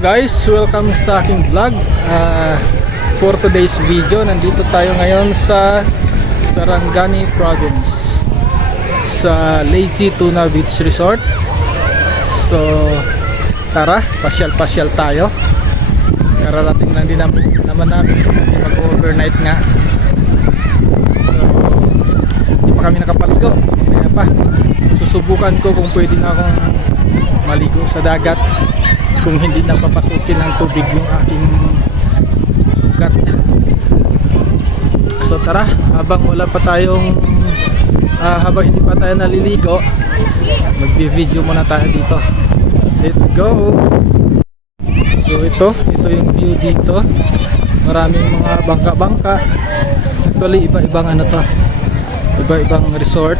guys, welcome sa aking vlog. For today's video, nandito tayo ngayon sa Sarangani Province sa Lazy Tuna Beach Resort. So tara, pasyal-pasyal tayo. Kararating lang din naman namin kasi mag-overnight nga. So hindi pa kami nakapaligo, kaya pa susubukan ko kung pwede na akong maligo sa dagat kung hindi na papasukin ng tubig yung aking sugat. So tara, habang wala pa tayong habang hindi pa tayo naliligo, magbi-video muna tayo dito. Let's go. So ito yung view dito. Maraming mga bangka-bangka. Actually iba-ibang ano to, iba-ibang resort.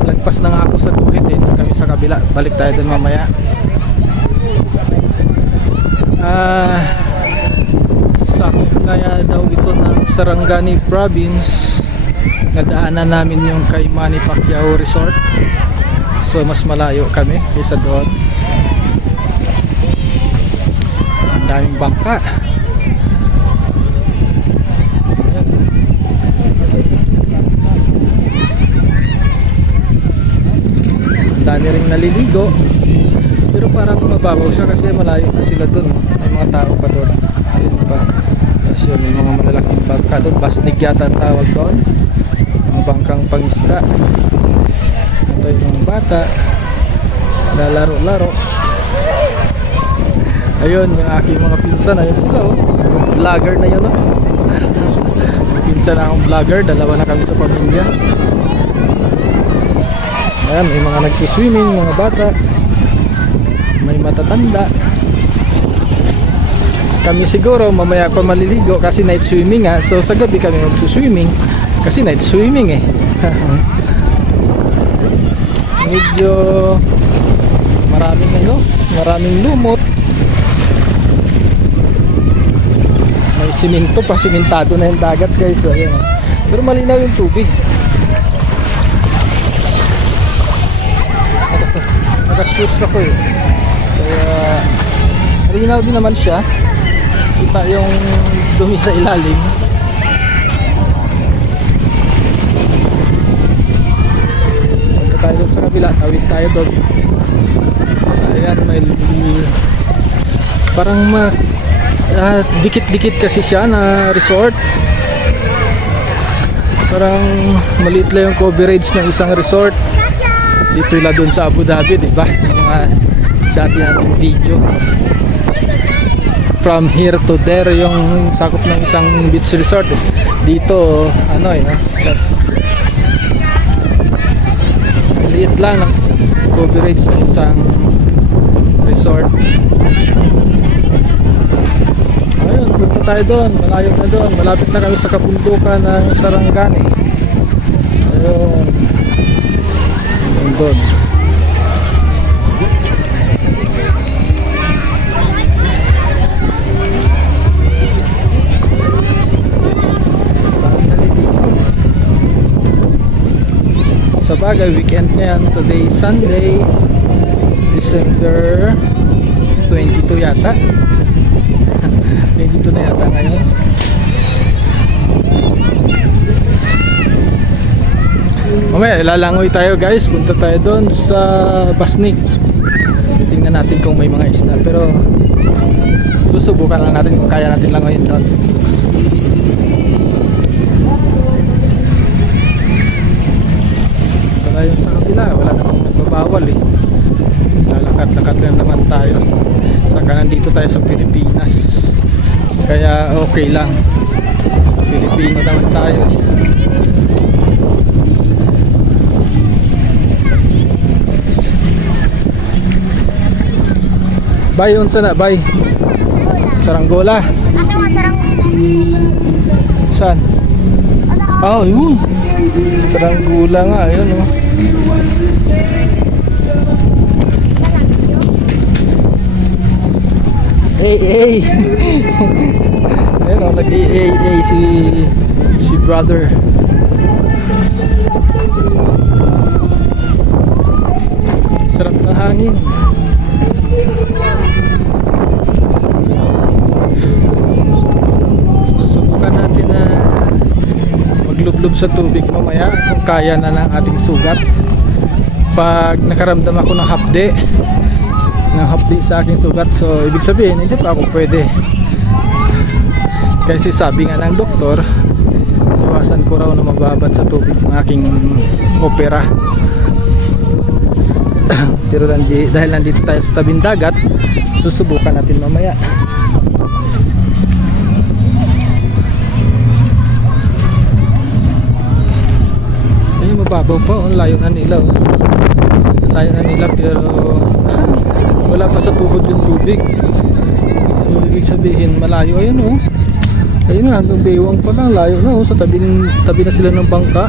Lagpas na nga ako sa guhit eh. Doon kami sa kabila. Balik tayo dun mamaya. Sakop kaya daw ito ng Sarangani Province. Nadaanan namin yung kay Manny Pacquiao Resort. So mas malayo kami kaysa doon. Ang daming bangka. Dami ring naliligo, pero parang mababaw siya kasi malayo na sila dun. May mga tao pa doon. Ayun pa. Tapos yun, may mga malalaking bangka doon. Basnig yata ang tawag doon. Mga bangkang pangisda. Ito yung mga bata lalaro-laro. Ayun yung aking mga pinsan. Ayun sila oh. Vlogger na yun oh. Pinsan na akong vlogger. Dalawa na kami sa pamilya. Ayan, may mga nagsiswimming, mga bata, may matatanda. Kami siguro mamaya pa maliligo kasi night swimming nga. So sa gabi kami magsiswimming kasi night swimming eh. Medyo maraming lumot. May simento pa, simentado na yung dagat guys. So, ayan. Pero malinaw yung tubig. Naka-shoes ako eh. Kaya malinaw din naman siya. Kita yung dumi sa ilalim. Punta tayo doon sa kabila. Tawid tayo doon. Ayan, may parang dikit-dikit kasi siya na resort. Parang maliit lang yung coverage ng isang resort. Dito lang doon sa Abu Dhabi, diba? Yung mga dati nating video. From here to there, yung sakop ng isang beach resort. Dito, ano eh, liit lang ng coverage ng isang resort. Ayun, punta tayo doon. Malayo na doon. Malapit na kami sa kabundukan ng Sarangani. Ayun. Doon. Sa bagay, weekend ngayon. Today Sunday, December 22 yata. 22 na yata ngayon. Mamaya lalangoy tayo guys, punta tayo doon sa Basnig. Tingnan natin kung may mga isda, pero susubukan lang natin kung kaya natin langoyin doon. Tayo sa kabila, wala namang nagbabawal eh. Lalakad-lakad lang naman tayo. Saka nandito tayo sa Pilipinas, kaya okay lang. Pilipino naman tayo eh. Bay, unsa na, bay? Saranggola. Ato nga Saranggola. Saan? Oh, yun. Saranggola nga, ayun oh. Hey. Ayun oh, nag-AA si brother. Sarap ng hangin. lumlub sa tubig mamaya kung kaya na ng ating sugat. Pag nakaramdam ako ng hapdi sa aking sugat, so ibig sabihin hindi pa ako pwede. Kasi sabi nga ng doktor, iwasan ko raw na magbabad sa tubig ng aking opera. Pero dahil nandito tayo sa tabing dagat, susubukan natin mamaya. Ay, mababaw pa, ang layo na nila, oh. Ang layo na nila, pero wala pa sa tuhod yung tubig. So ibig sabihin malayo. Ayun, oh. Ayun na, hanggang baywang pa lang, layo na, oh. Sa tabi na sila ng bangka.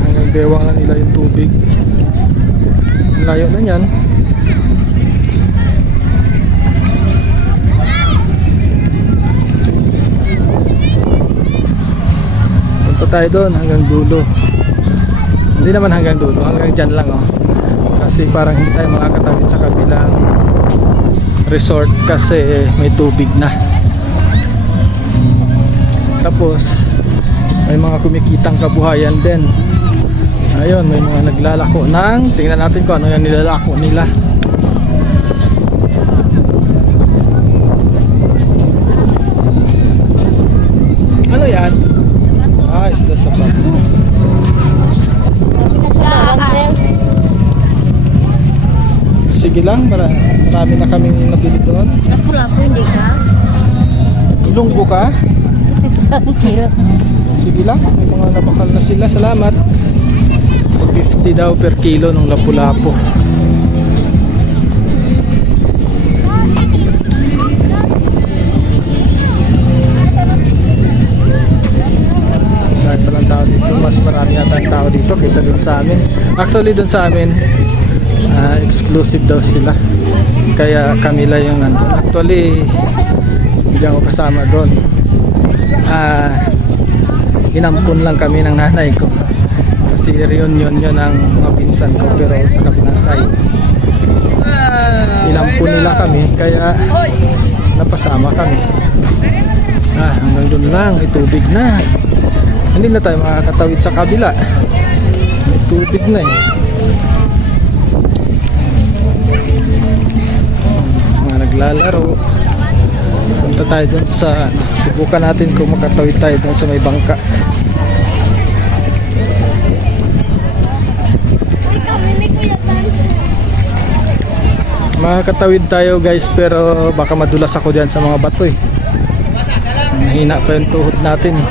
Hanggang baywang na nila yung tubig. Layo na yan. Punta tayo doon hanggang dulo. Hindi naman hanggang dulo, hanggang dyan lang, oh. Kasi parang hindi tayo makakatawid sa kabilang resort kasi may tubig na. Tapos may mga kumikitang kabuhayan din. Ayun, may mga naglalako ng, tingnan natin kung ano yung nilalako nila. Ano yan? Ah, isda sa pato. Sige lang, marami na kaming nabili doon. Lapu-lapu hindi ka? Ilunggo ka? Sige lang, may mga nabakal na sila. Salamat. 50 daw per kilo ng lapu-lapu. Dahil palang tao dito, mas marami yata ang tao dito kaysa dun sa amin. Actually dun sa amin, exclusive daw sila, kaya kami lang yung nandun. Actually hindi ako kasama doon. Inampun lang kami ng nanay ko kasi reunion yun ng mga pinsan ko, pero sa kabilang side. Inampun nila kami kaya napasama kami. Hanggang doon lang, may tubig na. Hindi na tayo makakatawid sa kabila, may tubig na eh. Naglalaro. Punta tayo dun sa, subukan natin kung makatawid tayo dun sa may bangka. Makakatawid tayo guys, pero baka madulas ako dyan sa mga bato eh. Mahina pa yung tuhod natin eh.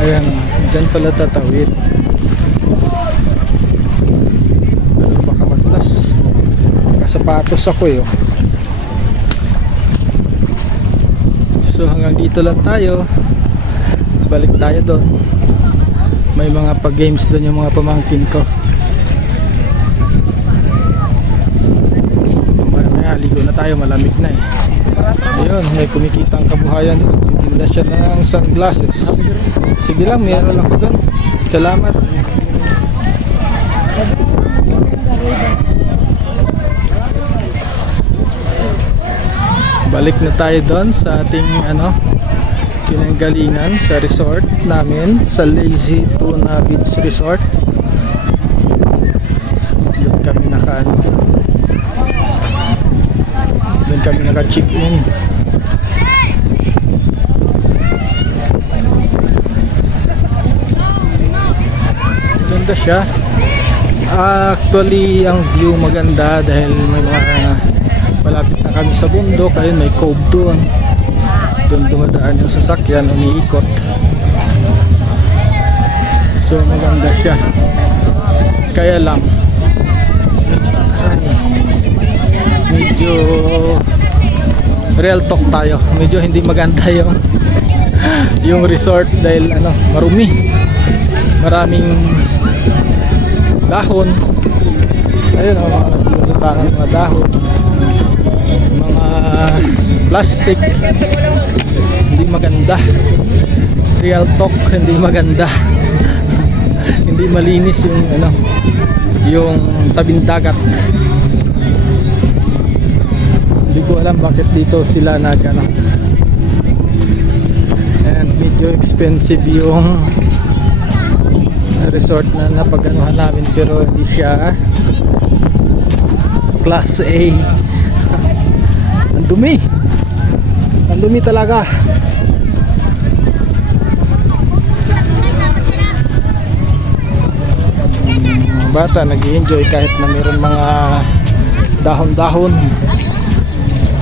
Ayan, dyan pala tatawid. Pero baka maglas. Nakasapatos ako eh, oh. So hanggang dito lang tayo. Balik tayo doon. May mga pag-games doon yung mga pamangkin ko. Mamaya ligo na tayo, malamig na eh. Ayun, may kumikitang kabuhayan. Tinda siya ng sunglasses. Sige lang, meron ako doon. Salamat. Balik na tayo doon sa ating pinanggalingan sa resort namin, sa Lazy Tuna Beach Resort. Doon kami naka-check in. Ganda siya. Actually ang view maganda dahil may mga malapit na kami sa bundok. Ayun, may cove doon dumadaan yung sasakyan, umiikot. So maganda siya, kaya lang medyo real talk tayo, medyo hindi maganda yung resort dahil marumi, maraming dahon. Ayun, mga dahon, mga plastic, hindi maganda. real talk, hindi maganda. Hindi malinis yung yung tabing dagat. Hindi ko alam bakit dito sila and medyo expensive yung resort na napaganuhan namin, pero hindi siya class A. Ang dumi talaga. Mga bata nag-i-enjoy kahit na meron mga dahon-dahon.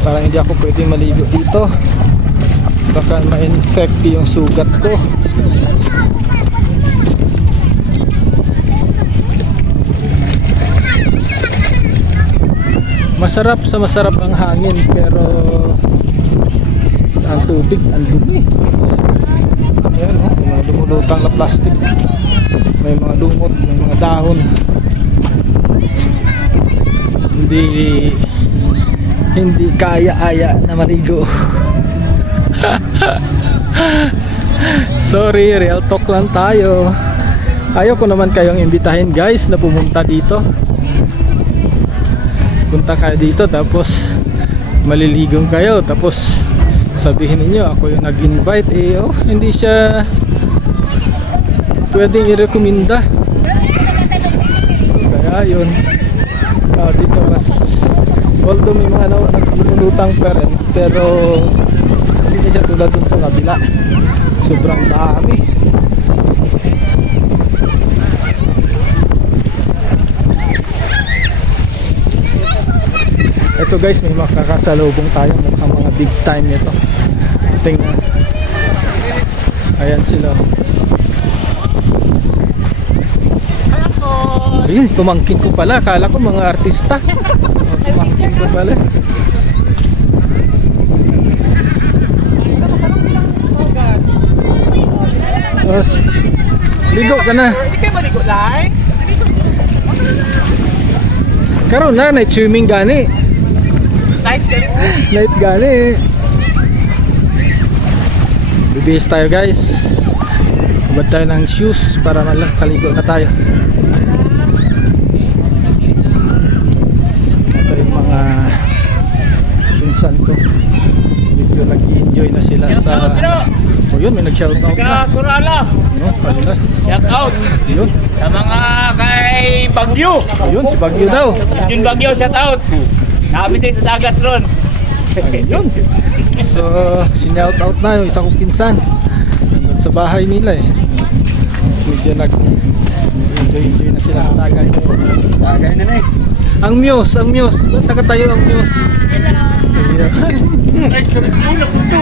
Parang hindi ako pwedeng maligo dito, baka ma-infect yung sugat ko. Masarap ang hangin, pero ang tubig ang dumi. Ayan, may mga lumulutang na plastic, may mga lumot, may mga dahon. Hindi kaya-aya na maligo. Sorry, real talk lang tayo. Ayaw ko naman kayong imbitahin guys na pumunta dito. Punta kayo dito tapos maliligong kayo, tapos sabihin niyo ako yung nag-invite. Hindi siya pwedeng i-recommenda. Kaya yun, dito mas, although may mga naglulutang pa rin, pero hindi siya tulad dun sa kabila. Sobrang dami. Ito guys, may makakasalubong tayo, mukhang mga big time nito. Tingnan. Ayan sila. Ayun, pumangkin ko pala. Akala ko mga artista. Pumangkin ko pala. Tapos, ligo ka na. Hindi kayo maligo lang? Karoon na, night swimming gani. Night gani. Bibihis tayo guys. Hubad tayo ng shoes para kaligo na tayo. Ito yung mga pinsan ko. Medyo nag-enjoy na sila sa... yun, may nag-shoutout na. Surala. Kanina. Shoutout. Yun. Sa mga kay Bagyo. Yun, si Bagyo daw. Yung Bagyo, shoutout. Nakapit tayo sa dagat ron. Yun. So, sinyout out na yung isa kong pinsan. Nandun sa bahay nila Medyo nag-enjoy na sila sa dagat. Dagay na eh. Ang Muse. Ba't nakatayo ang Muse? Ay, sabi ko na po ito.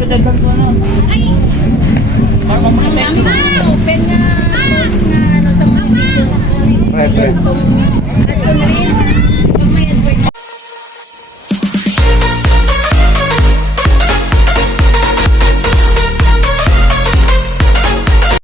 Nagdagan ko ano. Para mamaya. Open nga, close nga, sa mga video.